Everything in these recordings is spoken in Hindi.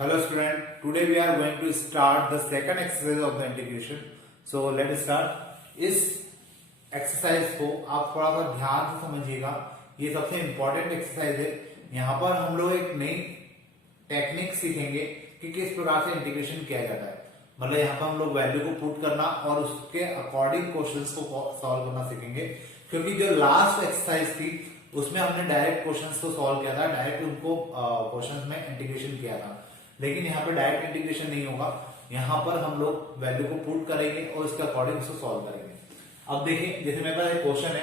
Hello student, today we are going to start the second exercise of the integration. So let's start. इस एक्सरसाइज को आप थोड़ा सा ध्यान से समझिएगा, ये सबसे इंपॉर्टेंट एक्सरसाइज है। यहाँ पर हम लोग एक नई टेक्निक सीखेंगे कि किस प्रकार से इंटीग्रेशन किया जाता है। मतलब यहाँ पर हम लोग वैल्यू को पुट करना और उसके अकॉर्डिंग क्वेश्चंस को सॉल्व करना सीखेंगे, क्योंकि जो लास्ट एक्सरसाइज थी उसमें हमने डायरेक्ट क्वेश्चंस को सॉल्व किया था, डायरेक्ट उनको क्वेश्चंस में इंटीग्रेशन किया था। लेकिन यहाँ पे डायरेक्ट इंटीग्रेशन नहीं होगा, यहाँ पर हम लोग वैल्यू को पुट करेंगे और इसके अकॉर्डिंग उसको सॉल्व करेंगे। अब देखिए, जैसे मेरे पास एक क्वेश्चन है,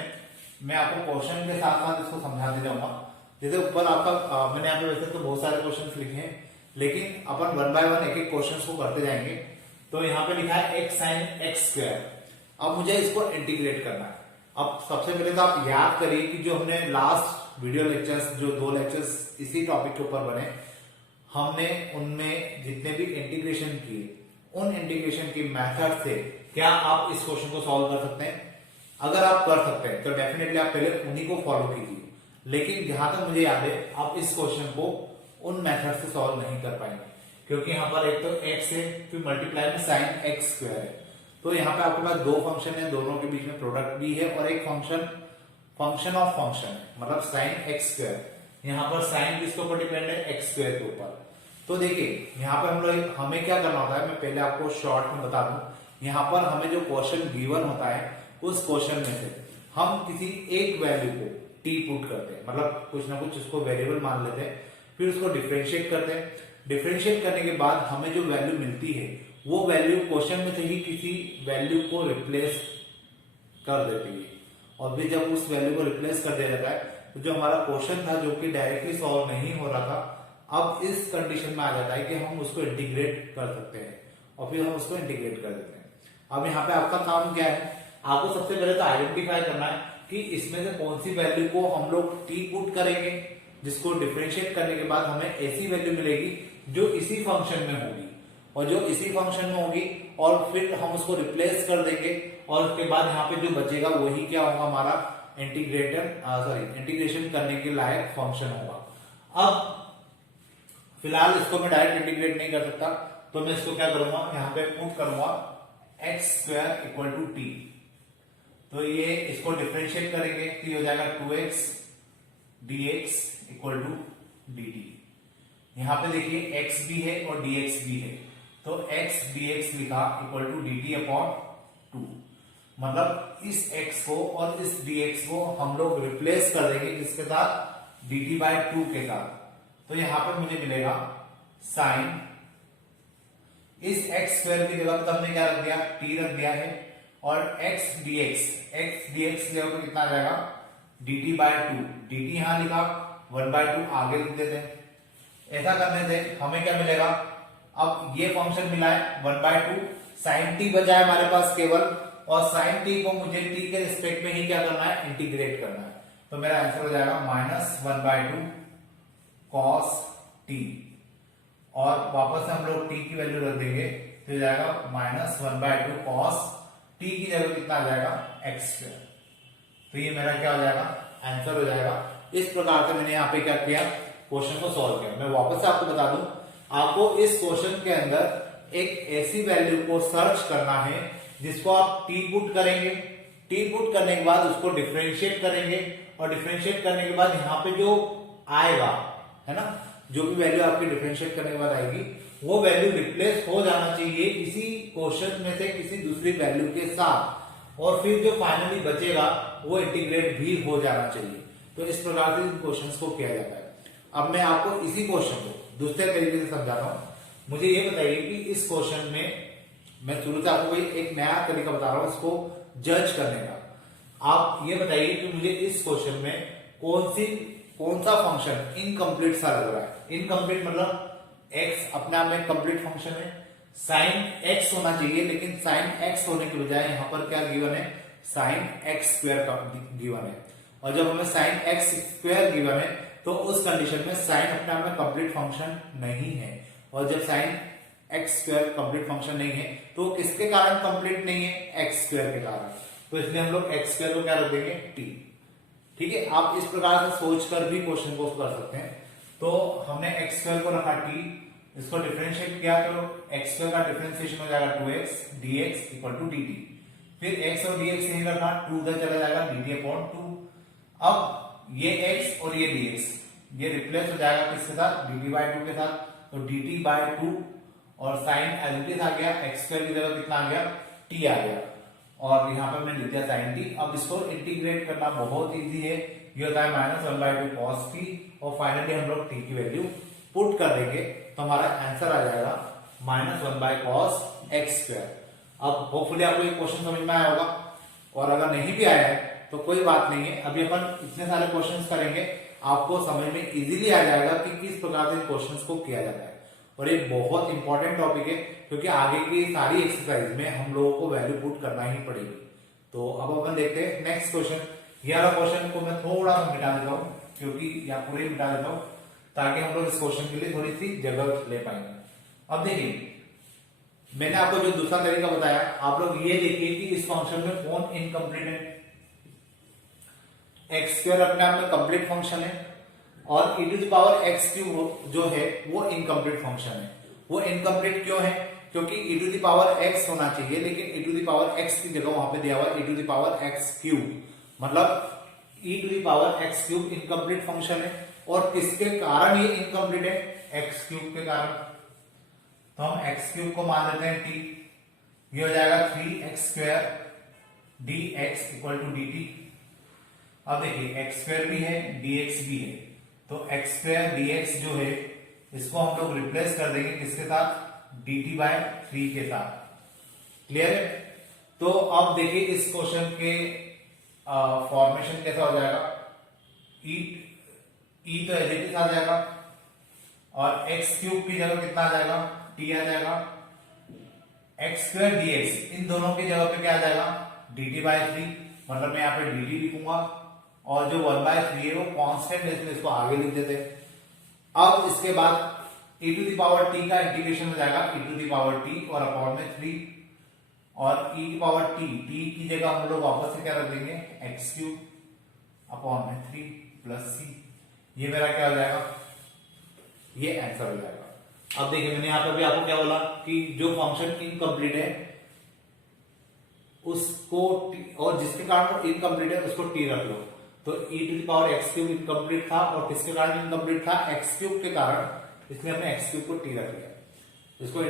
मैं आपको क्वेश्चन के साथ साथ इसको समझाते जाऊंगा। जैसे ऊपर आपका मैंने यहाँ पे वैसे तो बहुत सारे क्वेश्चन लिखे हैं, लेकिन अपन वन बाय वन एक एक क्वेश्चन को करते जाएंगे। तो यहाँ पे लिखा है एक्स साइन एक्स स्क्वायर। अब मुझे इसको इंटीग्रेट करना है। अब सबसे पहले तो आप याद करिए कि जो हमने लास्ट वीडियो लेक्चर्स, जो 2 लेक्चर्स इसी टॉपिक के ऊपर बने, हमने उनमें जितने भी इंटीग्रेशन किए, उन इंटीग्रेशन की मेथड से क्या आप इस क्वेश्चन को सॉल्व कर सकते हैं? अगर आप कर सकते हैं तो डेफिनेटली आप पहले उन्हीं को फॉलो कीजिए। लेकिन जहां तक मुझे याद है, आप इस क्वेश्चन को उन मेथड से सॉल्व नहीं कर पाएंगे, क्योंकि यहाँ पर एक तो एक्स है, फिर मल्टीप्लाई में साइन एक्स स्क्वायर है। तो यहाँ पे आपके पास 2 फंक्शन है, दोनों के बीच में प्रोडक्ट भी है, और एक फंक्शन ऑफ फंक्शन है, मतलब साइन एक्स स्क्वायर। यहाँ पर साइन किसके ऊपर डिपेंड है? एक्स स्क्वायर के ऊपर। तो देखिए, यहाँ पर हमें क्या करना होता है, मैं पहले आपको शॉर्ट में बता दूं। यहाँ पर हमें जो क्वेश्चन गिवन होता है, उस क्वेश्चन में से हम किसी एक वैल्यू को टी पुट करते हैं, मतलब कुछ ना कुछ उसको वेरिएबल मान लेते हैं, फिर उसको डिफरेंशिएट करते हैं। डिफरेंशिएट करने के बाद हमें जो वैल्यू मिलती है, वो वैल्यू क्वेश्चन में से ही किसी वैल्यू को रिप्लेस कर देती है। और फिर जब उस वैल्यू को रिप्लेस कर दिया जाता है, तो जो हमारा क्वेश्चन था, जो कि डायरेक्टली सॉल्व नहीं हो रहा था, अब इस कंडीशन में आ जाता है कि हम उसको इंटीग्रेट कर सकते हैं, और फिर हम उसको इंटीग्रेट कर देते हैं। अब यहाँ पे आपका काम क्या है? आपको सबसे पहले तो आइडेंटिफाई करना है कि इसमें से कौन सी वैल्यू को हम लोग टी पुट करेंगे, जिसको डिफरेंशिएट करने के बाद हमें ऐसी वैल्यू मिलेगी जो इसी फंक्शन में होगी, और जो इसी फंक्शन में होगी, और फिर हम उसको रिप्लेस कर देंगे, और उसके बाद यहाँ पे जो बचेगा वही क्या होगा? हमारा इंटीग्रेशन करने के लायक फंक्शन होगा। अब फिलहाल इसको मैं डायरेक्ट इंटीग्रेट नहीं कर सकता, तो मैं इसको क्या करूंगा, यहाँ पे पुट करूंगा x square equal to t. तो ये इसको डिफरेंशिएट करेंगे तो ये हो जाएगा 2x dx equal to dt। यहाँ पे देखिए x भी है और dx भी है, तो x dx लिखा इक्वल टू dt अपॉन 2। मतलब इस x को और इस dx को हम लोग रिप्लेस कर देंगे किसके साथ? dt बाय 2 के साथ। तो यहां पर मुझे मिलेगा साइन, इस x स्क्वायर की जगह पर हमने क्या रख दिया? t रख दिया है, और x dx की जगह पर कितना आ जाएगा? dt bye 2। dt यहां लिखा, 1/2 आगे लिख देते हैं। ऐसा करने से हमें क्या मिलेगा? अब ये फंक्शन मिला है 1/2, साइन t बचा है हमारे पास केवल, और साइन t को मुझे t के रिस्पेक्ट में ही क्या करना है? इंटीग्रेट करना है। तो मेरा आंसर हो जाएगा -1/2 cos t, और वापस से हम लोग t की वैल्यू रख देंगे, तो हो जाएगा -1/2 cos t की जगह कितना आ जाएगा? x square. तो ये मेरा क्या हो जाएगा? आंसर हो जाएगा। इस प्रकार से मैंने यहाँ पे क्या किया? क्वेश्चन को सॉल्व किया। मैं वापस से आपको बता दूं, आपको इस क्वेश्चन के अंदर एक ऐसी वैल्यू को सर्च करना है जिसको आप टी पुट करेंगे। टी पुट करने के बाद उसको डिफरेंशिएट करेंगे, और डिफरेंशिएट करने के बाद यहाँ पे जो आएगा, है ना, जो भी वैल्यू आपकी डिफरेंशिएट करने के बाद आएगी, वो वैल्यू रिप्लेस हो जाना चाहिए इसी क्वेश्चन में से किसी दूसरी वैल्यू के साथ, और फिर जो फाइनली बचेगा वो इंटीग्रेट भी हो जाना चाहिए। तो इस प्रकार से इन क्वेश्चंस को किया जाता है। अब मैं आपको इसी क्वेश्चन को दूसरे तरीके से समझा रहा हूं। मुझे ये बताइए कि इस क्वेश्चन में मैं शुरू से आपको एक नया तरीका बता रहा हूं इसको जज करने का। आप ये बताइए कि मुझे इस क्वेश्चन में कौन सा फंक्शन इनकम्प्लीट सा लग रहा है? इनकम्प्लीट मतलब x अपने आप में कंप्लीट फंक्शन है, साइन x होना चाहिए, लेकिन साइन x होने के बजाय यहाँ पर क्या गिवन है? साइन x स्क्वायर का गिवन है। और जब हमें साइन x स्क्वायर गिवन है, तो उस कंडीशन में साइन अपने आप में कंप्लीट फंक्शन नहीं है, और जब sine x square complete function नहीं है, तो किसके कारण कंप्लीट नहीं है? x स्क्वायर के कारण। तो इसलिए हम लोग x स्क्वायर को क्या रख देंगे? t। ठीक है, आप इस प्रकार से सोचकर भी क्वेश्चन को कर सकते हैं। तो हमने x स्क्वायर को रखा t, इसको डिफरेंशिएट किया तो एक्स स्क्वायर का डिफरेंशिएशन हो जाएगा 2x dx equal to dt। फिर x और dx नहीं रखना, 2 उधर चला जाएगा dt अपॉन 2। अब ये x और ये dx ये रिप्लेस हो जाएगा किसके साथ, dt बाय 2 के साथ। तो dt बाय 2 और साइन एज इट इज आ गया, एक्स स्क्वायर की जगह कितना आ गया, t आ गया, और यहाँ पर मैंने लिख दिया साइन t। अब इसको इंटीग्रेट करना बहुत इजी है, ये होता है -1/2 cos t, और फाइनली हम लोग t की वैल्यू पुट कर देंगे तो हमारा आंसर आ जाएगा -1/cos x स्क्वायर। अब होपफुली आपको ये क्वेश्चन समझ में आया होगा, और अगर नहीं भी आया है तो कोई बात नहीं है, अभी अपन इतने सारे क्वेश्चंस करेंगे, आपको समझ में इजीली आ जाएगा कि किस प्रकार से क्वेश्चंस को किया जाता है। और ये बहुत इंपॉर्टेंट टॉपिक है, क्योंकि आगे की सारी एक्सरसाइज में हम लोगों को वैल्यू पुट करना ही पड़ेगी। तो अब अपन देखते हैं नेक्स्ट क्वेश्चन। ये वाला क्वेश्चन को मैं थोड़ा सा मिटा देता हूँ, क्योंकि या पूरे मिटा देता हूँ ताकि हम लोग इस क्वेश्चन के लिए थोड़ी सी जगह ले पाएंगे। अब देखिए, मैंने आपको जो दूसरा तरीका बताया, आप लोग ये देखिए कि इस फंक्शन में कौन इनकम्प्लीट है। एक्स स्क्वायर अपने आप में कंप्लीट फंक्शन है, और e to the power x cube जो है वो इनकम्प्लीट फंक्शन है। वो इनकम्प्लीट क्यों है, क्योंकि e to the power x होना चाहिए, लेकिन e to the power x की जगह वहां पे दिया हुआ e to the power x cube, मतलब e to the power x cube incomplete function है। और किसके कारण ये इनकम्प्लीट है, x क्यूब के कारण। तो हम x क्यूब को मान लेते हैं t, ये हो जाएगा 3x square dx equal to dt। अब देखिए x स्क्वायर भी है dx भी है, तो x स्क्वायर dx जो है इसको हम लोग रिप्लेस कर देंगे किसके साथ, dt बाय 3 के साथ। क्लियर है। तो अब देखिए इस क्वेश्चन के फॉर्मेशन कैसा हो जाएगा, e तो एज इट इज आ जाएगा, और x क्यूब की जगह कितना आ जाएगा, t आ जाएगा। x स्क्वायर dx इन दोनों की जगह पे क्या आ जाएगा, dt बाय 3, मतलब मैं यहाँ पे dt लिखूंगा, और जो 1/3 है वो कांस्टेंट है, इसलिए इसको आगे लिख देते हैं। अब इसके बाद e to the power t का इंटीग्रेशन हो जाएगा e to the power t और अपॉन में 3, और e की पावर t की जगह हम लोग वापस से क्या रख देंगे, x क्यूब अपॉन में 3 प्लस c। ये मेरा क्या हो जाएगा, ये आंसर हो जाएगा। अब देखिए मैंने यहाँ पे भी आपको क्या बोला कि जो फंक्शन इनकम्प्लीट है उसको और जिसके कारण वो इनकम्प्लीट है उसको t रख लो। तो e to the power x cube incomplete था, और किसके कारण इनकम्प्लीट था, x क्यूब के कारण, इसलिए हमने x क्यूब को t रख लिया। इसको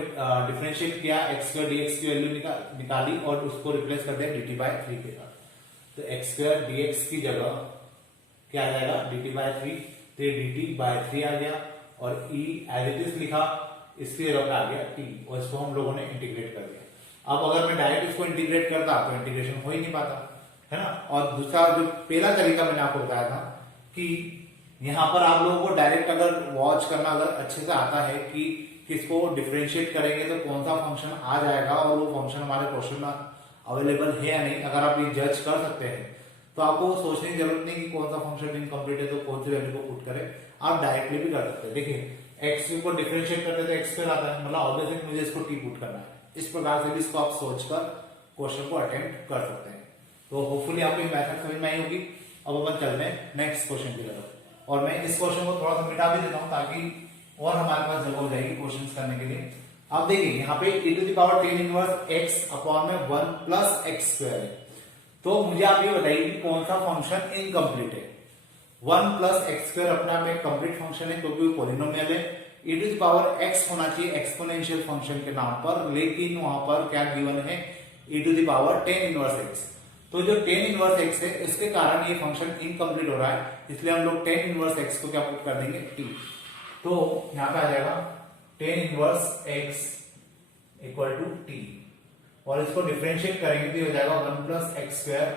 डिफरेंशिएट किया, x स्क्वायर dx की वैल्यू निकाली और उसको रिप्लेस कर दिया dt बाय 3 के साथ। तो x स्क्वायर dx की जगह क्या आ जाएगा, dt बाय 3, तो dt बाय 3 आ गया, और e एज इट इज लिखा, इसकी जगह आ गया t, और इसको हम लोगों ने इंटीग्रेट कर दिया। अब अगर मैं डायरेक्ट इसको इंटीग्रेट करता तो इंटीग्रेशन हो ही नहीं पाता, है ना। और दूसरा जो पहला तरीका मैंने आपको बताया था कि यहाँ पर आप लोगों को डायरेक्ट अगर वॉच करना अगर अच्छे से आता है कि किसको डिफरेंशिएट करेंगे तो कौन सा फंक्शन आ जाएगा, और वो फंक्शन हमारे क्वेश्चन में अवेलेबल है या नहीं, अगर आप ये जज कर सकते हैं तो आपको सोचने की जरूरत नहीं कि कौन सा फंक्शन इनकम्प्लीट है तो कौन सी वैल्यू को पुट करें, आप डायरेक्टली भी कर सकते हैं। देखिए एक्स को डिफरेंशिएट करते तो एक्स स्क्वायर आता है, मतलब ऑब्वियसली मुझे इसको टी पुट करना है। इस प्रकार से भी इसको आप सोचकर क्वेश्चन को अटेम्प्ट कर सकते हैं। तो होपफुली आपको ये मेथड समझ में आई होगी। अब अपन चलते हैं नेक्स्ट क्वेश्चन की तरफ, और मैं इस क्वेश्चन को थोड़ा सा मिटा भी देता हूं ताकि और हमारे पास जगह हो जाएगी क्वेश्चंस करने के लिए। अब देखिए यहाँ पे e to the power tan inverse x upon में 1 प्लस एक्स स्क्वायर है, तो मुझे आप ये बताइए कि कौन सा फंक्शन इनकम्प्लीट है। 1 प्लस एक्स स्क्वायर अपने आप में एक कंप्लीट फंक्शन है क्योंकि वो पॉलिनोमियल है। e to the power x होना चाहिए एक्सपोनेंशियल फंक्शन के नाम पर, लेकिन वहां पर क्या गिवन है, e to the power tan inverse x। तो जो tan इनवर्स x है इसके कारण ये फंक्शन इनकम्प्लीट हो रहा है, इसलिए हम लोग tan इनवर्स x को क्या पुट कर देंगे, t। तो यहां पे आ जाएगा tan inverse x equal to t, और इसको डिफरेंशिएट करेंगे तो हो जाएगा 1 plus x square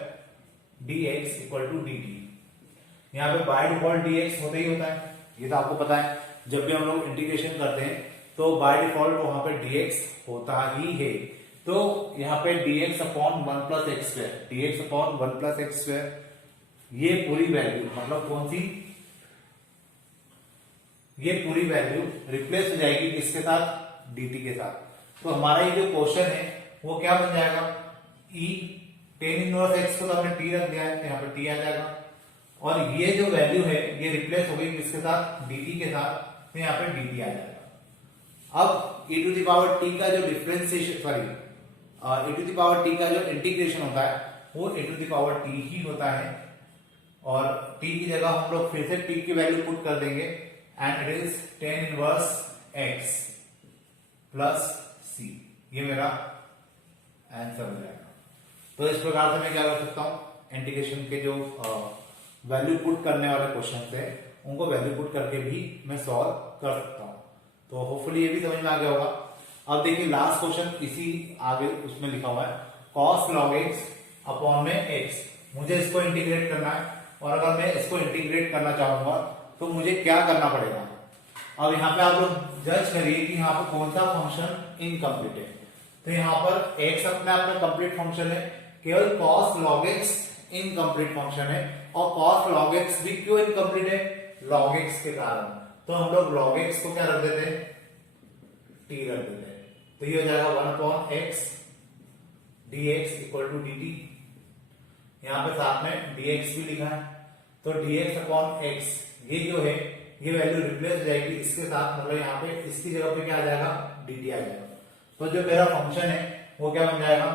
dx equal to dt। यहाँ पे बाय डिफॉल्ट dx होता ही होता है, ये तो आपको पता है। जब भी हम लोग इंटीग्रेशन करते हैं तो बाय डिफॉल्ट वहां पे dx होता ही है। तो यहाँ पे dx upon 1 plus x square, dx upon 1 plus x square, ये पूरी वैल्यू मतलब कौन सी, ये पूरी वैल्यू रिप्लेस हो जाएगी किसके साथ, dt के साथ। तो हमारा ये जो क्वेश्चन है वो क्या बन जाएगा, e tan इनवर्स x को तो हमने t रख दिया है, तो यहाँ पे t आ जाएगा, और ये जो वैल्यू है ये रिप्लेस हो गई किसके साथ, dt के साथ, तो यहाँ पे dt आ जाएगा। अब e to the power t का जो differentiation sorry e to the power t का जो इंटीग्रेशन होता है वो e to the power t ही होता है, और t की जगह हम लोग फिर से t की वैल्यू पुट कर देंगे and it is tan inverse x plus c। ये मेरा आंसर हो जाएगा। तो इस प्रकार से मैं क्या कर सकता हूं, इंटीग्रेशन के जो वैल्यू पुट करने वाले क्वेश्चन है उनको वैल्यू पुट करके भी मैं सॉल्व कर सकता हूं। तो होपफुली ये भी समझ में आ गया होगा। अब देखिए लास्ट क्वेश्चन इसी आगे उसमें लिखा हुआ है cos log x अपॉन में x। मुझे इसको इंटीग्रेट करना है, और अगर मैं इसको इंटीग्रेट करना चाहूंगा तो मुझे क्या करना पड़ेगा। अब यहाँ पे आप लोग जज करिए कि यहाँ पर कौन सा फंक्शन इनकम्प्लीट है। तो यहाँ पर x अपने आप में कंप्लीट फंक्शन है, केवल cos log x incomplete function है। और cos log x भी क्यों इनकम्प्लीट है, log x के कारण। तो हम लोग log x को क्या रख देते हैं, t रख देते हैं। तो ये हो जाएगा 1/x dx equal to dt। यहां पे साथ में dx भी लिखा है, तो dx अपॉन x ये जो है ये वैल्यू रिप्लेस हो जाएगी इसके साथ, मतलब यहाँ पे इसकी जगह पे क्या आ जाएगा, dt आ जाएगा। तो जो मेरा फंक्शन है वो क्या बन जाएगा,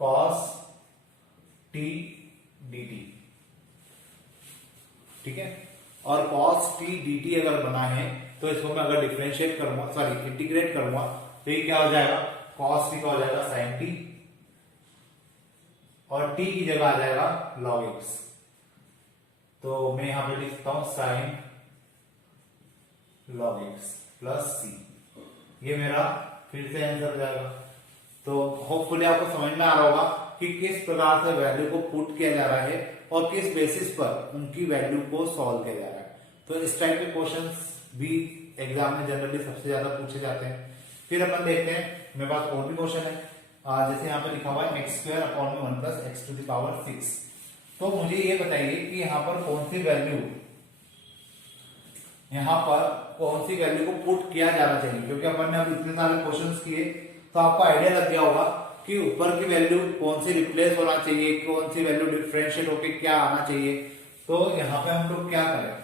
cos t dt। ठीक है, और cos t dt अगर बना है तो इसको मैं अगर डिफरेंशिएट करूंगा सॉरी इंटीग्रेट करूंगा तो ये क्या हो जाएगा, cos t का हो जाएगा sin t, और t की जगह आ जाएगा log x। तो मैं यहां पे लिख सकता हूं sin log x plus c। ये मेरा फिर से आंसर हो जाएगा। तो होपफुली आपको समझ में आ रहा होगा कि किस प्रकार से वैल्यू को पुट किया जा रहा है और किस बेसिस पर उनकी वैल्यू को सॉल्व किया जा रहा है। तो इस टाइप के क्वेश्चंस भी एग्जाम में जनरली सबसे ज्यादा पूछे जाते हैं। फिर अपन देखते हैं, मेरे पास और भी क्वेश्चन है। जैसे यहाँ पे लिखा हुआ है x स्क्वायर अपॉन में 1 plus x to the power 6। तो मुझे ये बताइए कि यहाँ पर कौन सी वैल्यू को पुट किया जाना चाहिए, क्योंकि अपन ने अब इतने सारे क्वेश्चंस किए तो आपको आइडिया लग गया होगा कि ऊपर की वैल्यू कौन सी रिप्लेस होना चाहिए, कौन सी वैल्यू डिफरेंशिएट होके क्या आना चाहिए। तो यहाँ पे हम लोग क्या करें,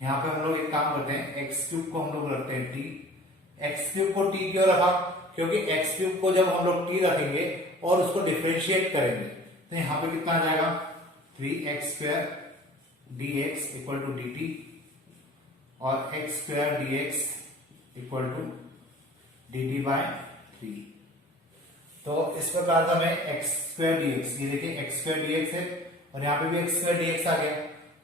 यहाँ पे हम लोग एक काम करते हैं, एक्स क्यूब को हम लोग रखते हैं टी। एक्स क्यूब को टी क्यों रखा, क्योंकि एक्स क्यूब को जब हम लोग टी रखेंगे और उसको डिफरेंशिएट करेंगे तो यहाँ पे कितना आ जाएगा, 3x square dx equal to dt, और x square dx equal to dt by 3। तो इस प्रकार का मैं x स्क्वायर dx, ये देखिए x स्क्वायर dx है और यहाँ पे भी x स्क्वायर dx आ गया।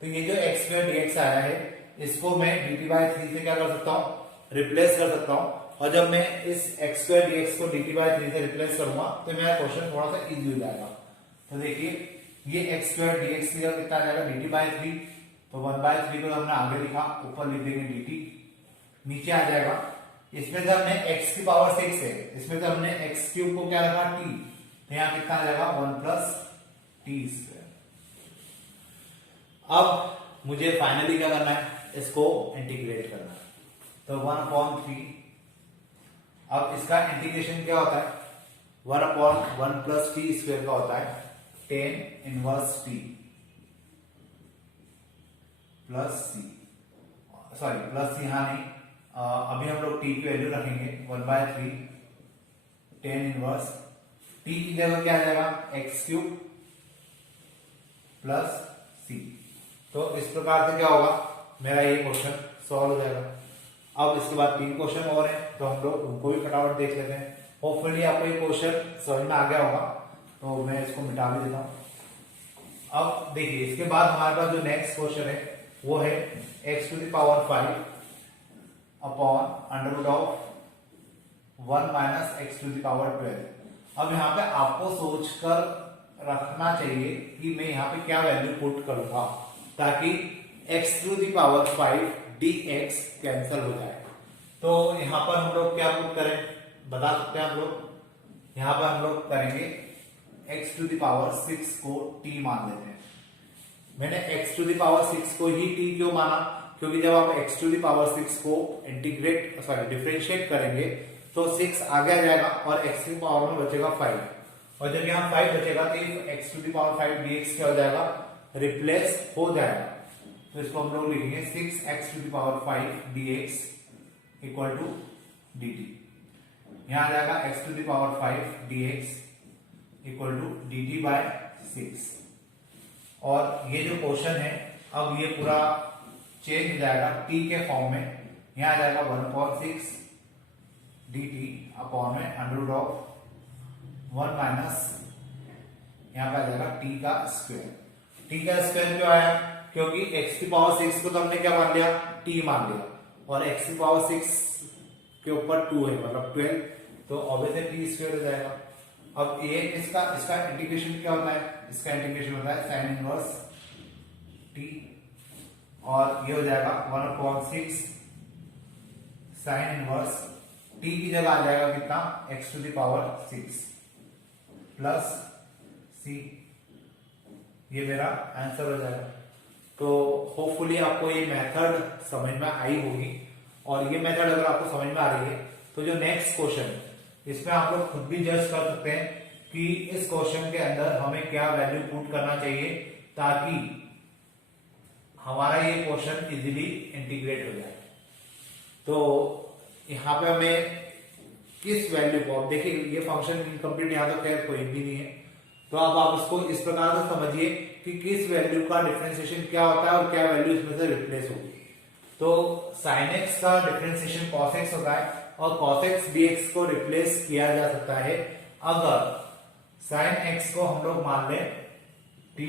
तो ये जो x स्क्वायर dx आया है इसको मैं dt बाय 3 से क्या कर सकता हूँ, रिप्लेस कर सकता हूँ। और जब मैं इस x स्क्वायर dx को dt बाय 3 से रिप्लेस करूंगा तो मेरा क्वेश्चन थोड़ा सा इजी हो जाएगा। तो देखिए ये x स्क्वायर dx की जगह कितना आ जाएगा, dt बाय 3। तो 1/3 को हमने आगे लिखा, ऊपर लिख देंगे dt, नीचे आ जाएगा। इसमें से हमने x की पावर 6 है, इसमें से हमने x क्यूब को क्या रखा, t। तो यहाँ कितना आ जाएगा, 1 प्लस टी स्क्वायर। अब मुझे फाइनली क्या करना है, इसको इंटीग्रेट करना है। तो 1/3, अब इसका इंटीग्रेशन क्या होता है, 1/1 प्लस टी स्क्वायर का होता है tan इनवर्स t प्लस सी, सॉरी प्लस सी यहां नहीं, अभी हम लोग t की वैल्यू रखेंगे 1/3 tan इनवर्स t की जगह क्या आ जाएगा, एक्स क्यूब प्लस सी। तो इस प्रकार से क्या होगा, मेरा ये क्वेश्चन सॉल्व हो जाएगा। अब इसके बाद 3 क्वेश्चन और हैं तो हम लोग उनको भी फटाफट देख लेते हैं। होपफुली आपको ये क्वेश्चन समझ में आ गया होगा, तो मैं इसको मिटा भी देता हूं। अब देखिए इसके बाद हमारे पास जो नेक्स्ट क्वेश्चन है वो है x to the power 5 upon under root of 1 minus x to the power 12। अब यहाँ पे आपको सोचकर रखना चाहिए कि मैं यहाँ पे क्या वैल्यू पुट करूंगा ताकि x to the power 5 dx cancel हो जाए। तो यहाँ पर हम लोग क्या पुट करें, बता सकते हैं हम लोग। यहाँ पर हम लोग करेंगे x टू द पावर 6 को t मान लेते हैं। मैंने x टू द पावर 6 को ही t क्यों माना, क्योंकि जब आप x टू द पावर 6 को इंटीग्रेट सॉरी डिफरेंशिएट करेंगे तो 6 आगे आ जाएगा और x की पावर में बचेगा 5, और जब यहाँ 5 बचेगा तो x to the power 5 dx क्या हो जाएगा, रिप्लेस हो जाएगा। तो इसको हम लोग लिखेंगे 6x to the power 5 dx equal to dt। यहां आ जाएगा x to the power 5 dx equal to dt by 6। और ये जो क्वेश्चन है अब ये पूरा चेंज हो जाएगा t के फॉर्म में। यहां आ जाएगा 1/6 dt अपॉन में अंडर रूट ऑफ 1 माइनस यहां पर आ जाएगा t का स्क्वायर। t का स्क्वायर क्यों आया? क्योंकि x की पावर 6 को तो हमने क्या मान लिया? t मान लिया, और x की पावर 6 के ऊपर 2 है मतलब 12, तो ऑब्वियसली t स्क्वायर हो जाएगा। अब ये इसका इंटीग्रेशन क्या होता है? इसका इंटीग्रेशन होता है sin इनवर्स t, और ये हो जाएगा 1/6 sin इनवर्स t की जगह आ जाएगा कितना? x to the power 6 plus c। ये मेरा आंसर हो जाएगा। तो होपफुली आपको ये मेथड समझ में आई होगी, और ये मेथड अगर आपको समझ में आ रही है तो जो नेक्स्ट क्वेश्चन इसमें आप लोग खुद भी जज कर सकते हैं कि इस क्वेश्चन के अंदर हमें क्या वैल्यू पुट करना चाहिए ताकि हमारा ये क्वेश्चन इजीली इंटीग्रेट हो जाए। तो यहाँ पे हमें किस वैल्यू को, अब देखिए ये फंक्शन इनकम्प्लीट यहाँ तो खैर कोई भी नहीं है, तो अब आप इसको इस प्रकार से समझिए कि किस वैल्यू का डिफरेंशिएशन क्या होता है और क्या वैल्यू इसमें से रिप्लेस होगी। तो sin x का डिफरेंशिएशन cos x होता है, और cos x dx को रिप्लेस किया जा सकता है अगर sin x को हम लोग मान लें t।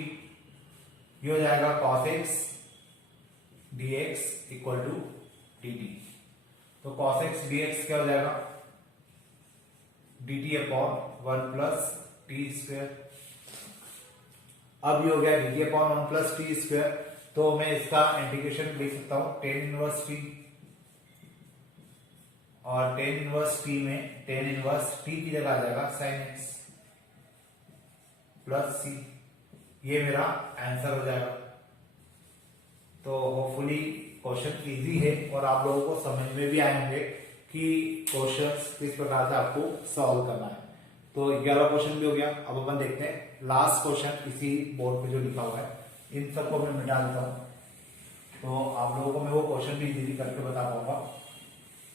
ये हो जाएगा cos x dx equal to dt। तो cos x dx क्या हो जाएगा? dt upon 1 plus t square. अब ये हो गया dt upon 1 plus t square, तो मैं इसका इंटीग्रेशन लिख सकता हूं tan इनवर्स t, और tan इनवर्स t में tan इनवर्स t की जगह आ जाएगा sin x प्लस c। ये मेरा आंसर हो जाएगा। तो होपफुली क्वेश्चन इजी है और आप लोगों को समझ में भी आए होंगे कि क्वेश्चंस किस प्रकार से आपको सॉल्व करना है। तो 11 क्वेश्चन भी हो गया। अब अपन देखते हैं लास्ट क्वेश्चन इसी बोर्ड पे जो लिखा हुआ है, इन सबको मैं मिटा देता हूं, तो आप लोगों को मैं वो क्वेश्चन भी इजीली करके बता पाऊंगा।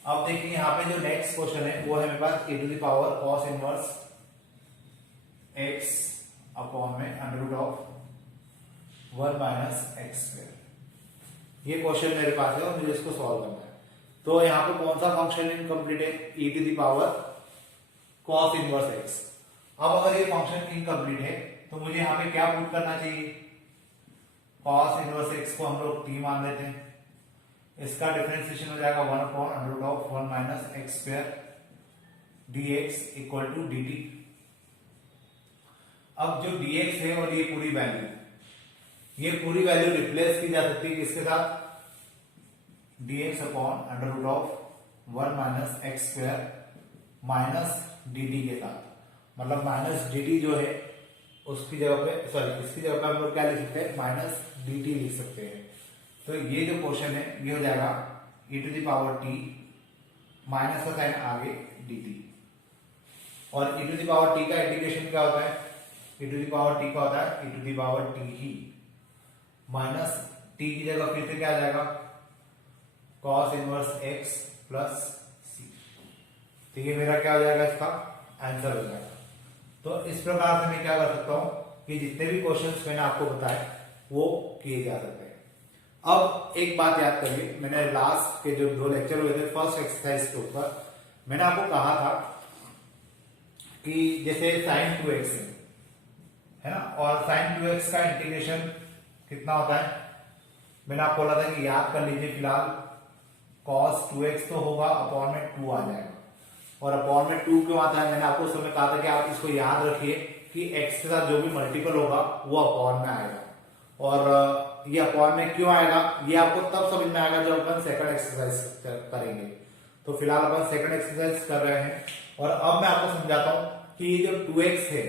अब देखिए यहाँ पे जो नेक्स्ट क्वेश्चन है वो है मेरे पास A to the power cos inverse x upon में under root of 1 minus x square. ये क्वेश्चन मेरे पास है और मुझे इसको सॉल्व करना है। तो यहाँ पे कौन सा फंक्शन इनकम्प्लीट है? e to the power cos inverse x। अब अगर ये फंक्शन इनकम्प्लीट है तो मुझे यहाँ पे क्या पुट करना चाहिए? cos इनवर्स x को हम लोग t मान लेते हैं, इसका डिफरेंशिएशन हो जाएगा 1 upon under root of 1 minus x square dx equal to dt। अब जो dx है और ये पूरी वैल्यू रिप्लेस की जा सकती है किसके साथ? dx upon under root of 1 minus x square minus dt के साथ। मतलब माइनस dt जो है उसकी जगह पे, सॉरी इसकी जगह पे हम लोग क्या लिख सकते हैं? माइनस dt लिख सकते हैं। तो ये जो क्वेश्चन है ये हो जाएगा e to the power t minus का साइन आगे dt। और e to the power t का इंटीग्रेशन क्या होता है? e to the power t का होता है e to the power t ही माइनस t की जगह फिर से क्या आ जाएगा? cos inverse x plus c। तो ये मेरा क्या हो जाएगा? इसका आंसर हो जाएगा। तो इस प्रकार से मैं क्या कर सकता हूं कि जितने भी क्वेश्चंस मैंने आपको बताए वो किए जा सकते हैं। अब एक बात याद करिए, मैंने लास्ट के जो 2 लेक्चर हुए थे फर्स्ट एक्सरसाइज के ऊपर मैंने आपको कहा था कि जैसे sin 2x है ना, और sin 2x का इंटीग्रेशन कितना होता है? मैंने आपको बोला था कि याद कर लीजिए फिलहाल cos 2x तो होगा, अपॉन में 2 आ जाएगा। और अपॉन में 2 क्यों आता है? मैंने आपको उस समय कहा था कि आप इसको याद रखिए कि x के साथ जो भी मल्टीपल होगा वो अपॉन में आएगा। और ये अपॉन में क्यों आएगा ये आपको तब समझ में आएगा जब अपन सेकंड एक्सरसाइज करेंगे। तो फिलहाल अपन सेकंड एक्सरसाइज कर रहे हैं, और अब मैं आपको समझाता हूं कि ये जो 2x है,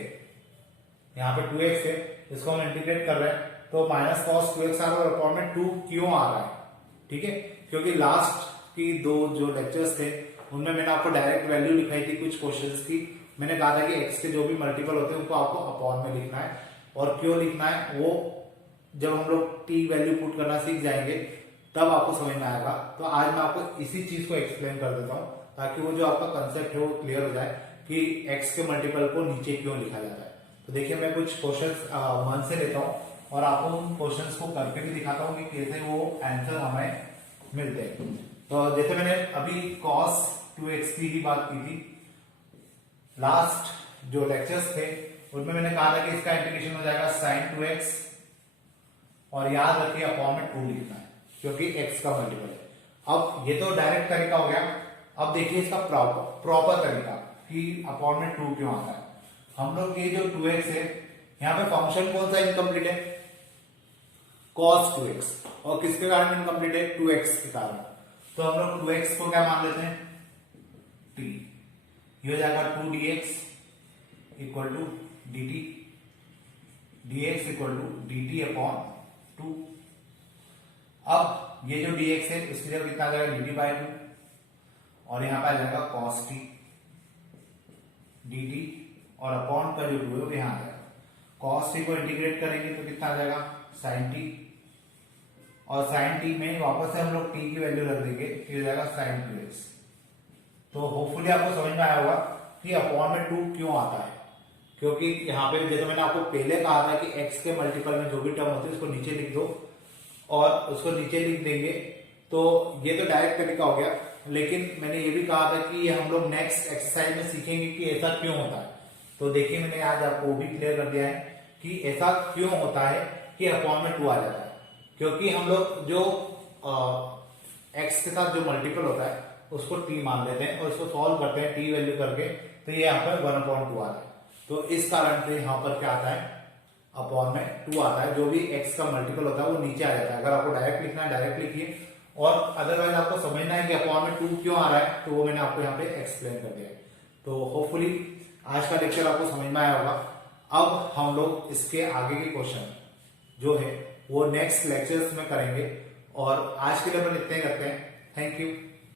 यहाँ पे 2x है, इसको हम इंटीग्रेट कर रहे हैं, तो माइनस cos 2x आ रहा है और अपॉन में 2 क्यों आ रहा है? ठीक है, क्योंकि लास्ट की 2 जो लेक्चर्स थे उनमें मैंने आपको डायरेक्ट वैल्यू लिखाई थी कुछ क्वेश्चंस की। मैंने कहा था कि x के जो भी मल्टीपल होते हैं उनको आपको अपॉन में लिखना है, और क्यों लिखना है वो जब हम लोग t वैल्यू पुट करना सीख जाएंगे तब आपको समझ में आएगा। तो आज मैं आपको इसी चीज को एक्सप्लेन कर देता हूँ ताकि वो जो आपका कंसेप्ट है वो क्लियर हो जाए कि x के मल्टीपल को नीचे क्यों लिखा जाता है। तो देखिए मैं कुछ क्वेश्चंस मन से लेता हूँ और आपको उन क्वेश्चंस को करके भी दिखाता हूँ कि कैसे वो आंसर हमें मिलते हैं। तो जैसे मैंने अभी cos 2x की ही बात की थी, लास्ट जो लेक्चर्स थे उनमें मैंने कहा था कि इसका इंटीग्रेशन हो जाएगा sin 2x, और याद रखिए अपॉन में 2 लिखना है क्योंकि x का मल्टीपल है। अब ये तो डायरेक्ट तरीका हो गया, अब देखिए इसका प्रॉपर तरीका कि अपॉन में 2 क्यों आता है। हम लोग ये जो 2x है यहाँ पे फंक्शन कौन सा इनकम्प्लीट है, cos 2x, और किसके कारण इनकम्प्लीट है, 2x के कारण। तो हम लोग 2x को क्या मान लेते हैं, t, ये हो जाएगा 2dx equal to dt, dx equal to dt upon 2। अब ये जो dx है इसकी जगह कितना आ जाएगा, dt बाय 2, और यहां पे आ जाएगा cos t dt, और अपॉन का जो 2 है वो यहां आ जाएगा। cos t को इंटीग्रेट करेंगे तो कितना आ जाएगा, sin t, और sin t में वापस से हम लोग t की वैल्यू रख देंगे, ये हो जाएगा sin 2x। तो होपफुली आपको समझ में आया होगा कि अपॉन में 2 क्यों आता है, क्योंकि यहाँ पे जैसे मैंने आपको पहले कहा था कि x के मल्टीपल में जो भी टर्म होती है उसको नीचे लिख दो, और उसको नीचे लिख देंगे। तो ये तो डायरेक्ट तरीका हो गया, लेकिन मैंने ये भी कहा था कि ये हम लोग नेक्स्ट एक्सरसाइज में सीखेंगे कि ऐसा क्यों होता है। तो देखिए मैंने आज आपको वो भी क्लियर कर दिया है कि ऐसा क्यों होता है कि अपॉन में 2 आ जाता है, क्योंकि हम लोग जो x के साथ जो मल्टीपल होता है उसको t मान लेते हैं और उसको सॉल्व करते हैं t वैल्यू करके, तो ये यहाँ पर 1/2 आता है। तो इस कारण से यहाँ पर क्या आता है, अपॉन में 2 आता है। जो भी x का मल्टीपल होता है वो नीचे आ जाता है। अगर आपको डायरेक्ट लिखना है डायरेक्ट लिखिए, और अदरवाइज आपको समझना है कि अपॉन में 2 क्यों आ रहा है, तो वो मैंने आपको यहाँ पे एक्सप्लेन कर दिया है। तो होपफुली आज का लेक्चर आपको समझ में आया होगा। अब हम लोग इसके आगे के क्वेश्चन जो है वो नेक्स्ट लेक्चर्स में करेंगे, और आज के लिए अपन इतने करते हैं। Thank you.